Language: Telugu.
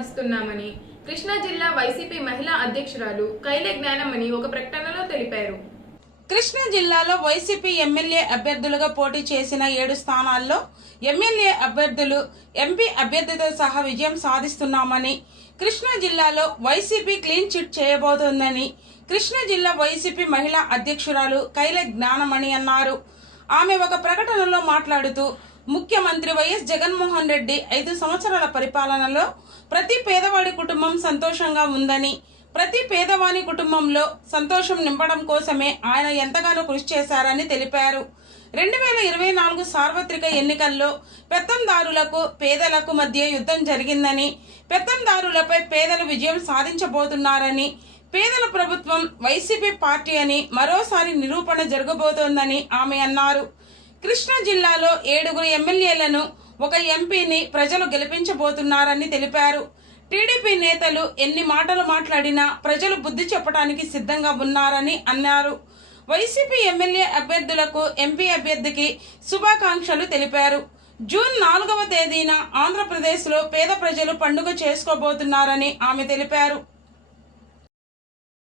సాధిస్తున్నామని కృష్ణా జిల్లా వైసీపీ మహిళా అధ్యక్షురాలు కైలే జ్ఞానమణి ఒక ప్రకటనలో తెలిపారు. కృష్ణా జిల్లాలో వైసీపీ ఎమ్మెల్యే అభ్యర్థులుగా పోటీ చేసిన 7 స్థానాల్లో ఎమ్మెల్యే అభ్యర్థులు ఎంపీ అభ్యర్థితో సహా విజయం సాధిస్తున్నామని, కృష్ణా జిల్లాలో వైసీపీ క్లీన్ చిట్ చేయబోతోందని కృష్ణా జిల్లా వైసీపీ మహిళా అధ్యక్షురాలు కైలే జ్ఞానమణి అన్నారు. ఆమె ఒక ప్రకటనలో మాట్లాడుతూ, ముఖ్యమంత్రి వైఎస్ జగన్మోహన్ రెడ్డి 5 సంవత్సరాల పరిపాలనలో ప్రతి పేదవాడి కుటుంబం సంతోషంగా ఉందని, ప్రతి పేదవాని కుటుంబంలో సంతోషం నింపడం కోసమే ఆయన ఎంతగానో కృషి చేశారని తెలిపారు. 2024 సార్వత్రిక ఎన్నికల్లో పెత్తందారులకు పేదలకు మధ్య యుద్ధం జరిగిందని, పెత్తందారులపై పేదలు విజయం సాధించబోతున్నారని, పేదల ప్రభుత్వం వైసీపీ పార్టీ అని మరోసారి నిరూపణ జరగబోతోందని ఆమె అన్నారు. కృష్ణా జిల్లాలో 7 ఎమ్మెల్యేలను, 1 ఎంపీని ప్రజలు గెలిపించబోతున్నారని తెలిపారు. టీడీపీ నేతలు ఎన్ని మాటలు మాట్లాడినా ప్రజలు బుద్ధి చెప్పడానికి సిద్ధంగా ఉన్నారని అన్నారు. వైసీపీ ఎమ్మెల్యే అభ్యర్థులకు, ఎంపీ అభ్యర్థికి శుభాకాంక్షలు తెలిపారు. జూన్ 4వ తేదీన ఆంధ్రప్రదేశ్లో పేద ప్రజలు పండుగ చేసుకోబోతున్నారని ఆమె తెలిపారు.